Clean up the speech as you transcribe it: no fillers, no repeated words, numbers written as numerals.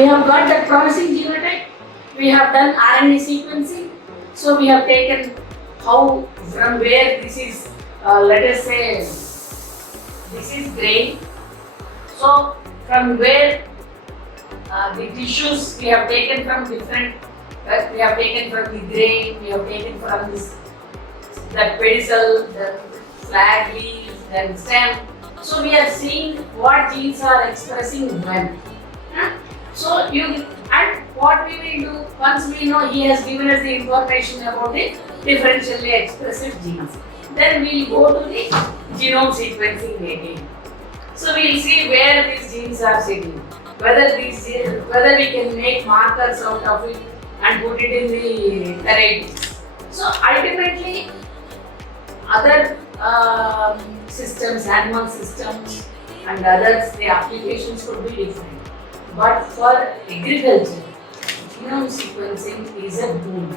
We have got that promising genotype. We have done RNA sequencing. So we have taken how, from where this is, let us say, this is brain. So from where the tissues we have taken from different, we have taken from the brain, we have taken from this, that pedicel, the flag leaves, then stem. So we are seeing what genes are expressing when. So and what we will do, once we know he has given us the information about the differentially expressive genes, then we will go to the genome sequencing again. So we will see where these genes are sitting, whether we can make markers out of it and put it in the varieties. So ultimately, other systems, animal systems and others, the applications could be different. But for agriculture, genome sequencing is a boon.